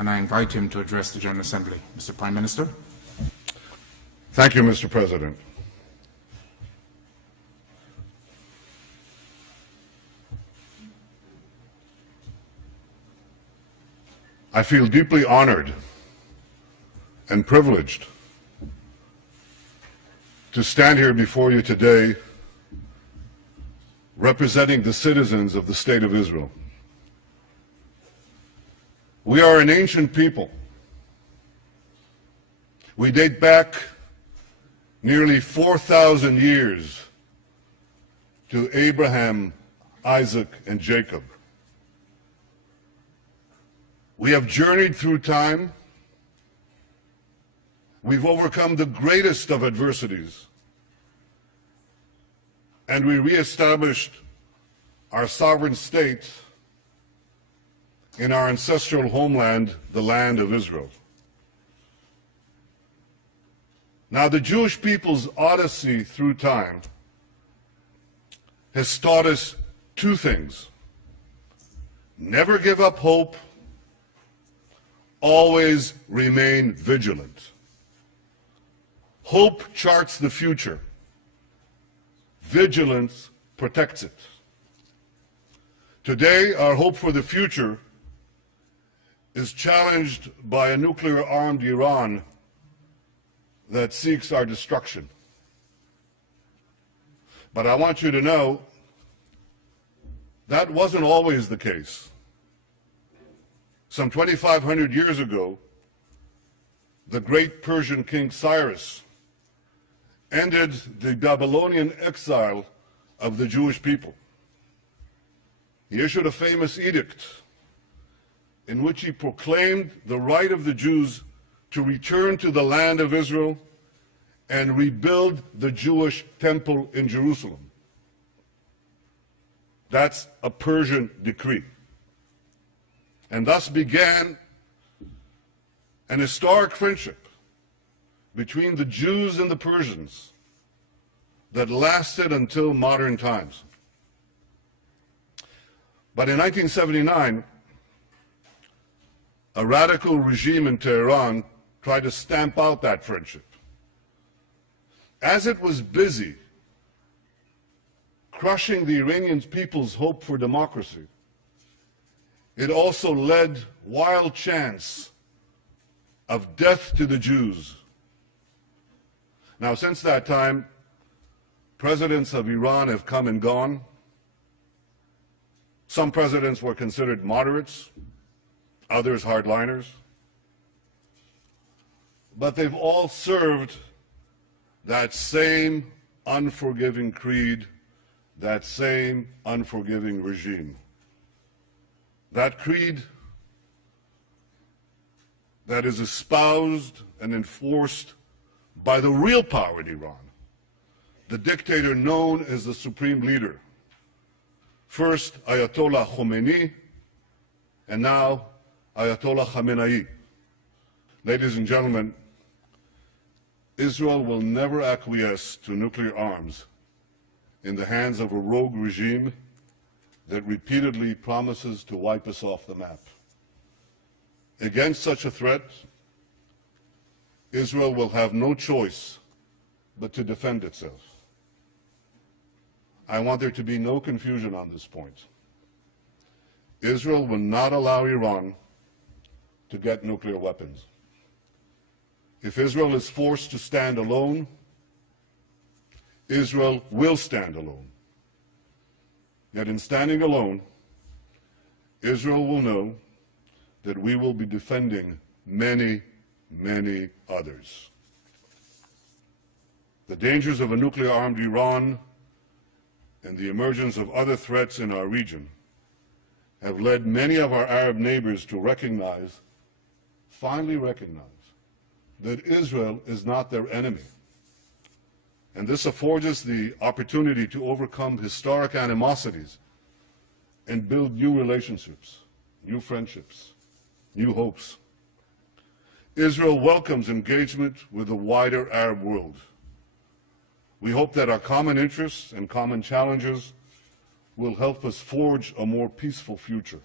and I invite him to address the General Assembly. Mr. Prime Minister. Thank you, Mr. President. I feel deeply honored and privileged to stand here before you today representing the citizens of the State of Israel. We are an ancient people. We date back nearly 4,000 years to Abraham, Isaac, and Jacob. We have journeyed through time. We've overcome the greatest of adversities. And we reestablished our sovereign state in our ancestral homeland, the land of Israel. Now, the Jewish people's odyssey through time has taught us two things. Never give up hope. Always remain vigilant. Hope charts the future. Vigilance protects it. Today, our hope for the future is challenged by a nuclear-armed Iran that seeks our destruction. But I want you to know that wasn't always the case. Some 2,500 years ago, the great Persian king Cyrus ended the Babylonian exile of the Jewish people. He issued a famous edict in which he proclaimed the right of the Jews to return to the land of Israel and rebuild the Jewish temple in Jerusalem. That's a Persian decree. And thus began an historic friendship between the Jews and the Persians that lasted until modern times. But in 1979, a radical regime in Tehran tried to stamp out that friendship. As it was busy crushing the Iranian people's hope for democracy, it also led wild chants of death to the Jews. Now, since that time, presidents of Iran have come and gone. Some presidents were considered moderates, others hardliners. But they've all served that same unforgiving creed, that same unforgiving regime. That creed that is espoused and enforced by the real power in Iran, the dictator known as the supreme leader. First Ayatollah Khomeini, and now Ayatollah Khamenei. Ladies and gentlemen, Israel will never acquiesce to nuclear arms in the hands of a rogue regime that repeatedly promises to wipe us off the map. Against such a threat, Israel will have no choice but to defend itself. I want there to be no confusion on this point. Israel will not allow Iran to get nuclear weapons. If Israel is forced to stand alone, Israel will stand alone. Yet in standing alone, Israel will know that we will be defending many, many others. The dangers of a nuclear-armed Iran and the emergence of other threats in our region have led many of our Arab neighbors to recognize, finally recognize, that Israel is not their enemy. And this affords us the opportunity to overcome historic animosities and build new relationships, new friendships, new hopes. Israel welcomes engagement with the wider Arab world. We hope that our common interests and common challenges will help us forge a more peaceful future.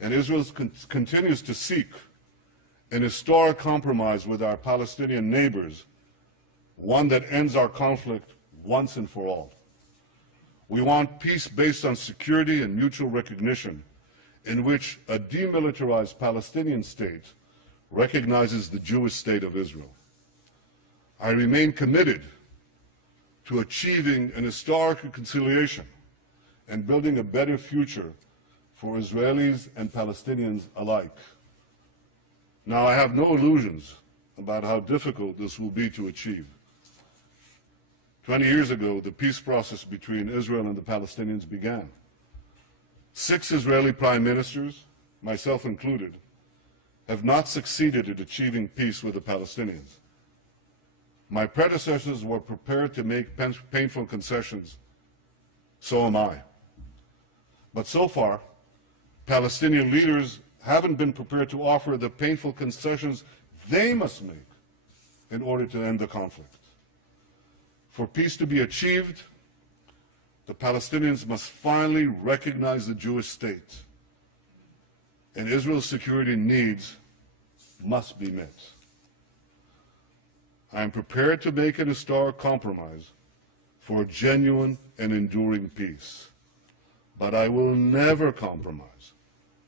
and Israel continues to seek an historic compromise with our Palestinian neighbors, one that ends our conflict once and for all. We want peace based on security and mutual recognition, in which a demilitarized Palestinian state recognizes the Jewish state of Israel. I remain committed to achieving an historic reconciliation and building a better future for Israelis and Palestinians alike. Now, I have no illusions about how difficult this will be to achieve. 20 years ago, the peace process between Israel and the Palestinians began. 6 Israeli prime ministers, myself included, have not succeeded in achieving peace with the Palestinians. My predecessors were prepared to make painful concessions. So am I. But so far, Palestinian leaders haven't been prepared to offer the painful concessions they must make in order to end the conflict. For peace to be achieved, the Palestinians must finally recognize the Jewish state, and Israel's security needs must be met. I am prepared to make an historic compromise for a genuine and enduring peace, but I will never compromise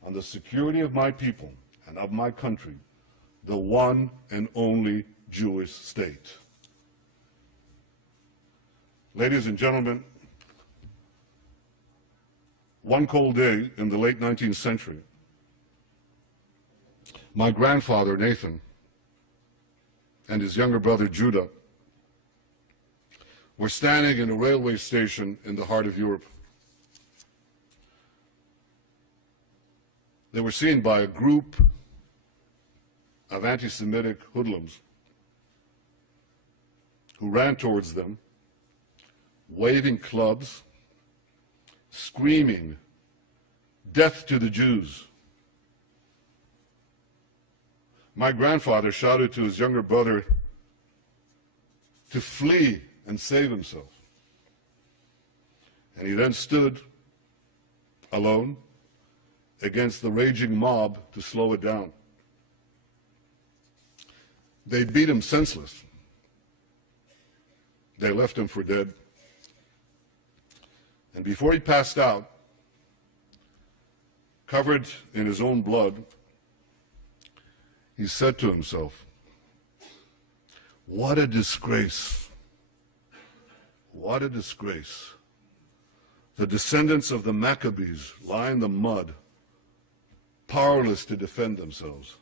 on the security of my people and of my country, the one and only Jewish state. Ladies and gentlemen, one cold day in the late 19th century, my grandfather, Nathan, and his younger brother, Judah, were standing in a railway station in the heart of Europe. They were seen by a group of anti-Semitic hoodlums who ran towards them, waving clubs, screaming, "Death to the Jews." My grandfather shouted to his younger brother to flee and save himself. And he then stood alone against the raging mob to slow it down. They beat him senseless. They left him for dead. And before he passed out, covered in his own blood, he said to himself, "What a disgrace. What a disgrace. The descendants of the Maccabees lie in the mud, powerless to defend themselves."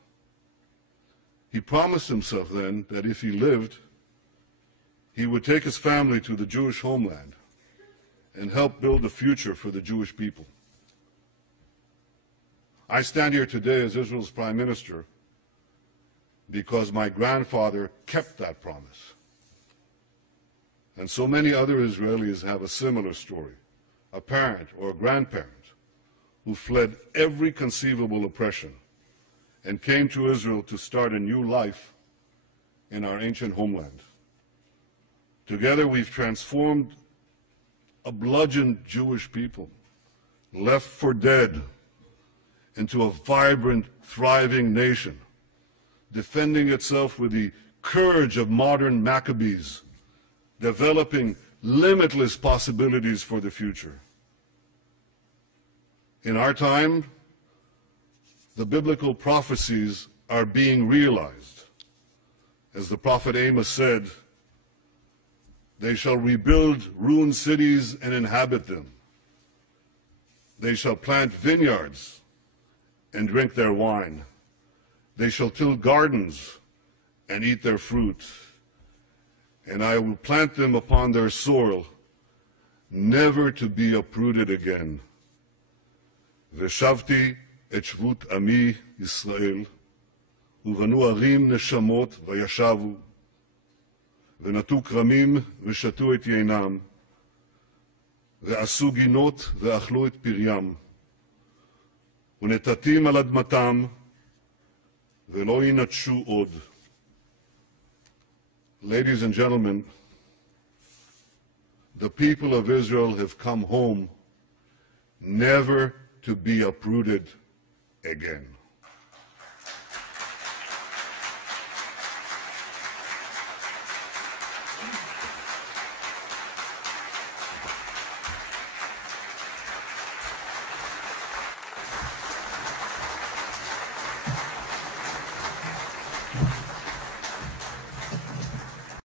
He promised himself then that if he lived, he would take his family to the Jewish homeland and help build a future for the Jewish people. I stand here today as Israel's Prime Minister because my grandfather kept that promise. And so many other Israelis have a similar story, a parent or a grandparent who fled every conceivable oppression and came to Israel to start a new life in our ancient homeland. Together we've transformed a bludgeoned Jewish people, left for dead, into a vibrant, thriving nation, defending itself with the courage of modern Maccabees, developing limitless possibilities for the future. In our time, the biblical prophecies are being realized. As the prophet Amos said, "They shall rebuild ruined cities and inhabit them. They shall plant vineyards and drink their wine. They shall till gardens and eat their fruit. And I will plant them upon their soil, never to be uprooted again. Veshavti et shvut ami Yisrael, ובנו ערים נשמות וישבו, ונטו כרמים ושתו את יינם, ועשו גינות ואכלו את פריים, ונטטים על אדמתם, ולא ינטשו עוד." Ladies and gentlemen, the people of Israel have come home never to be uprooted again.